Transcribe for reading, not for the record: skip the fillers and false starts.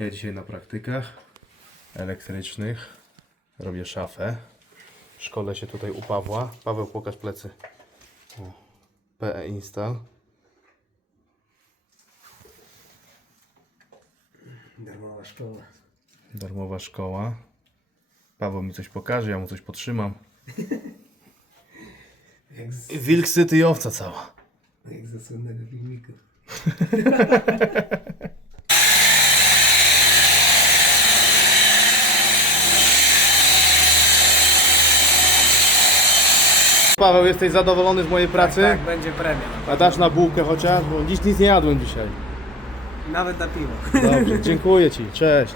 Ja dzisiaj na praktykach elektrycznych robię szafę. Szkolę się tutaj u Pawła. Paweł, pokaż plecy. O, PE Install. Darmowa szkoła. Darmowa szkoła. Paweł mi coś pokaże, ja mu coś podtrzymam. Wilk syty i owca cała. Jak ze słynnego filmiku. Paweł, jesteś zadowolony z mojej pracy? Tak, będzie premia. A dasz na bułkę chociaż? Bo dziś nic nie jadłem dzisiaj. Nawet na piwo. Dobrze, dziękuję Ci. Cześć.